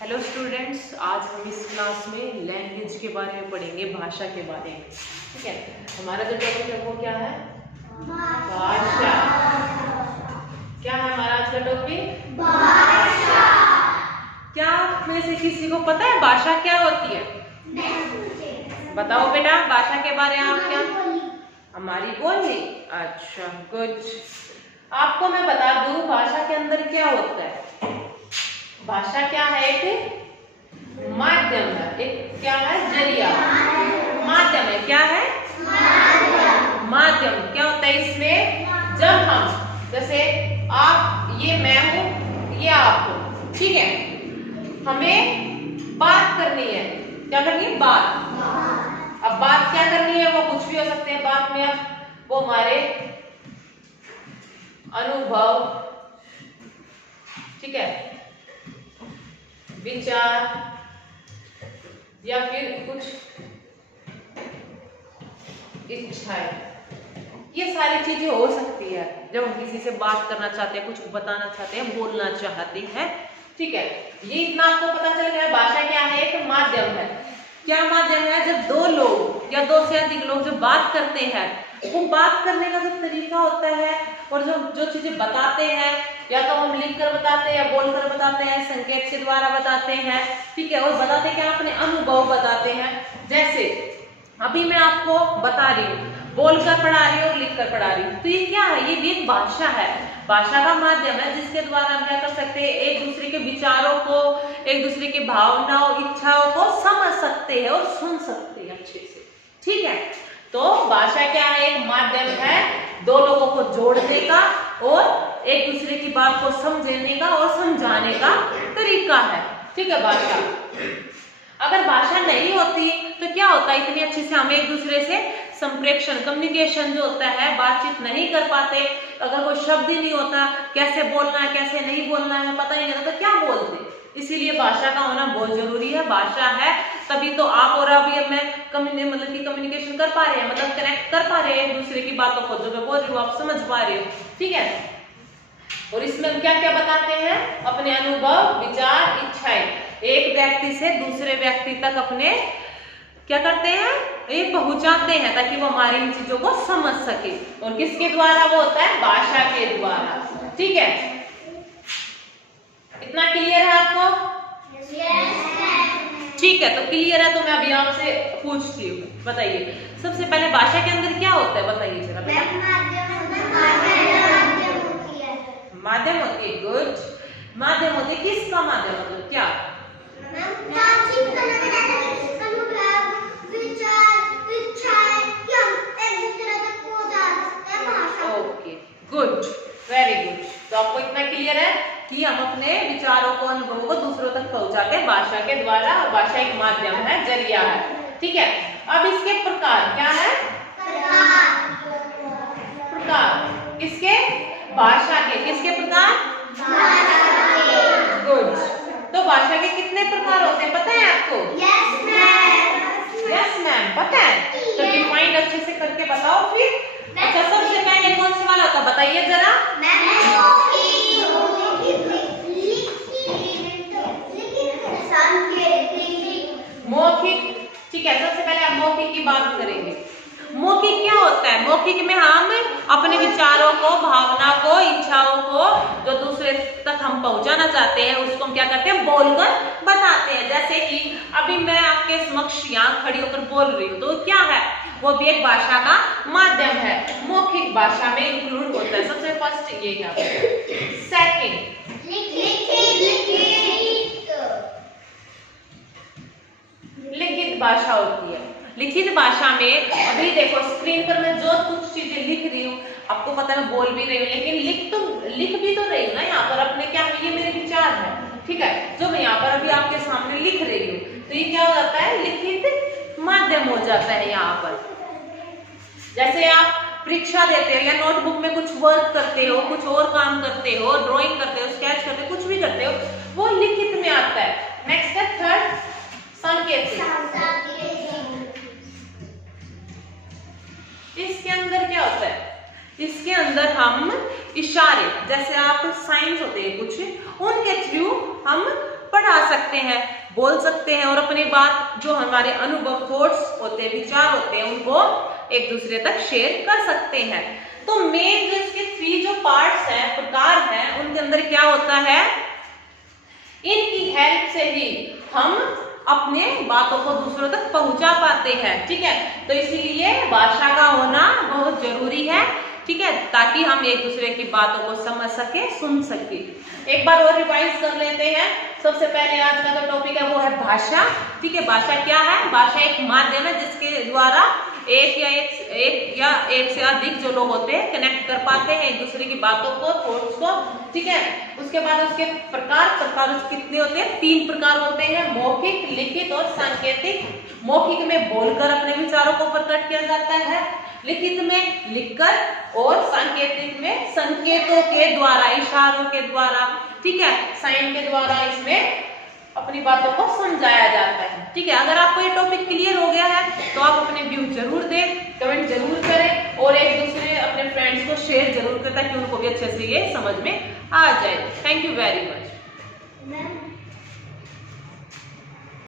Hello students, आज हम इस क्लास में लैंग्वेज के बारे में पढ़ेंगे, भाषा के बारे में। ठीक है, हमारा जो टॉपिक है वो क्या है? भाषा। क्या है हमारा आज का टॉपिक? भाषा। क्या में से किसी को पता है भाषा क्या होती है? बताओ बेटा, भाषा के बारे में आप क्या? हमारी बोली। अच्छा, गुड। आपको मैं बता दूं भाषा के अंदर क्या होता है। भाषा क्या है? एक माध्यम है, एक क्या है? जरिया, माध्यम है। क्या है? माध्यम। क्या होता है इसमें? जब हम, जैसे आप, ये मैं हूं, ये आप हो, ठीक है, हमें बात करनी है। क्या करनी है? बात। अब बात क्या करनी है? वो कुछ भी हो सकते हैं बात में। अब वो हमारे अनुभव, ठीक है, विचार, या फिर कुछ इच्छाएं, ये सारी चीजें हो सकती है जब हम किसी से बात करना चाहते हैं, कुछ बताना चाहते हैं, बोलना चाहते हैं। ठीक है, ये इतना आपको पता चल गया। भाषा क्या है? एक माध्यम है। क्या माध्यम है? जब दो लोग या दो से अधिक लोग जो बात करते हैं, वो बात करने का जो तरीका होता है और जो चीजें बताते हैं, या तो हम लिख कर बताते हैं या बोल कर बताते हैं, संकेत के द्वारा बताते हैं। ठीक है, और बताते क्या? अपने अनुभव बताते हैं। जैसे अभी मैं आपको बता रही हूँ, बोलकर पढ़ा रही हूँ और लिख कर पढ़ा रही हूँ, तो ये क्या है? ये भी एक भाषा है। भाषा का माध्यम है जिसके द्वारा हम क्या कर सकते हैं? एक दूसरे के विचारों को, एक दूसरे की भावनाओं, इच्छाओं को समझ सकते हैं और सुन सकते हैं अच्छे से। ठीक है, तो भाषा क्या है? एक माध्यम है दो लोगों को जोड़ने का और एक दूसरे की बात को समझने का और समझाने का तरीका है। ठीक है, भाषा। अगर भाषा नहीं होती तो क्या होता? इतनी अच्छे से हम एक दूसरे से संप्रेषण, कम्युनिकेशन जो होता है, बातचीत नहीं कर पाते। अगर कोई शब्द ही नहीं होता, कैसे बोलना है, कैसे नहीं बोलना है, पता ही नहीं रहता, तो क्या बोलते? इसीलिए भाषा का होना बहुत जरूरी है। भाषा है तभी तो आप और अभी मैं मतलब कि कम्युनिकेशन कर पा रहे हैं, मतलब कनेक्ट कर पा रहे हैं एक दूसरे की बातों को। जो मैं बोल रही हूँ आप समझ पा रहे हो। ठीक है, और इसमें हम क्या क्या बताते हैं? अपने अनुभव, विचार, इच्छाएं एक व्यक्ति से दूसरे व्यक्ति तक अपने क्या करते हैं? ये पहुंचाते हैं ताकि वो हमारी इन चीजों को समझ सके। और किसके द्वारा वो होता है? भाषा के द्वारा। ठीक है, इतना क्लियर है आपको? ठीक है, तो क्लियर है तो मैं अभी आपसे पूछती हूँ, बताइए सबसे पहले भाषा के अंदर क्या होता है? बताइए जरा बेटा। माध्यम होती है। गुड, माध्यम होती है। किसका माध्यम? मतलब क्या? Okay, good, very good. तो आपको इतना क्लियर है कि हम अपने विचारों को, अनुभवों को दूसरों तक पहुंचाते हैं भाषा के द्वारा। भाषा एक माध्यम है, जरिया है। ठीक है, अब इसके प्रकार क्या है? प्रकार किसके? भाषा के। किसके प्रकार? गुड। तो भाषा के कितने प्रकार होते हैं पता है आपको? यस मैम, पता है? तो डिफाइंड अच्छे से करके बताओ फिर। अच्छा, सबसे पहले कौन सा वाला होता? बताइए जरा। मौखिक। ठीक है, सबसे पहले हम मौखिक की बात करेंगे। मौखिक क्या होता है? मौखिक में हम अपने विचारों को, भावना को, इच्छाओं को जो दूसरे तक हम पहुंचाना चाहते हैं, उसको हम क्या करते हैं? बोलकर बताते हैं। जैसे कि अभी मैं आपके समक्ष यहाँ खड़ी होकर बोल रही हूँ, तो क्या है? वो भी एक भाषा का माध्यम है, मौखिक भाषा में इंक्लूड होता है। सबसे फर्स्ट ये है। सेकंड लिखित भाषा होती है। लिखित भाषा में अभी देखो स्क्रीन पर मैं जो कुछ चीजें लिख रही हूँ, आपको पता है मैं बोल भी रही हूँ, लेकिन लिख भी तो रही हूँ ना यहाँ पर अपने। क्या है? ये मेरे विचार है। ठीक है, जो मैं यहाँ पर अभी आपके सामने लिख रही हूँ, तो ये क्या हो जाता है? लिखित माध्यम हो जाता है यहाँ पर। जैसे आप परीक्षा देते हो या नोटबुक में कुछ वर्क करते हो, कुछ और काम करते हो, ड्रॉइंग करते हो, स्केच करते हो, कुछ भी करते हो, वो लिखित में आता है। नेक्स्ट है थर्ड, संकेत। इसके अंदर क्या होता है? इसके अंदर हम इशारे, जैसे आप साइंस होते हैं कुछ, उनके थ्रू हम पढ़ा सकते हैं, बोल सकते हैं और अपनी बात जो हमारे अनुभव, थॉट्स होते हैं, विचार होते हैं, उनको एक दूसरे तक शेयर कर सकते हैं। तो मेन जो इसके 3 जो पार्ट्स हैं, प्रकार हैं, उनके अंदर क्या होता है, इनकी हेल्प से ही हम अपने बातों को दूसरों तक पहुंचा पाते हैं। ठीक है, तो इसीलिए भाषा का होना बहुत जरूरी है। ठीक है, ताकि हम एक दूसरे की बातों को समझ सके, सुन सके। एक बार और रिवाइज कर लेते हैं। सबसे पहले आज का जो टॉपिक है वो है भाषा। ठीक है, भाषा क्या है? भाषा एक माध्यम है जिसके द्वारा एक या एक से अधिक जो लोग होते हैं कनेक्ट कर पाते हैं एक दूसरे की बातों को, थॉट्स को। ठीक है, उसके बाद उसके प्रकार कितने होते हैं? 3 प्रकार होते हैं, मौखिक, लिखित और सांकेतिक। मौखिक में बोलकर अपने विचारों को प्रकट किया जाता है, लिखित में लिखकर और सांकेतिक में संकेतों के द्वारा, इशारों के द्वारा, ठीक है, साइन के द्वारा इसमें अपनी बातों को समझाया जाता है। ठीक है, अगर आपको ये टॉपिक क्लियर हो गया है तो आप अपने व्यू जरूर दें, कमेंट जरूर करें और एक दूसरे अपने फ्रेंड्स को शेयर जरूर करें ताकि उनको भी अच्छे से ये समझ में आ जाए। Thank you very much.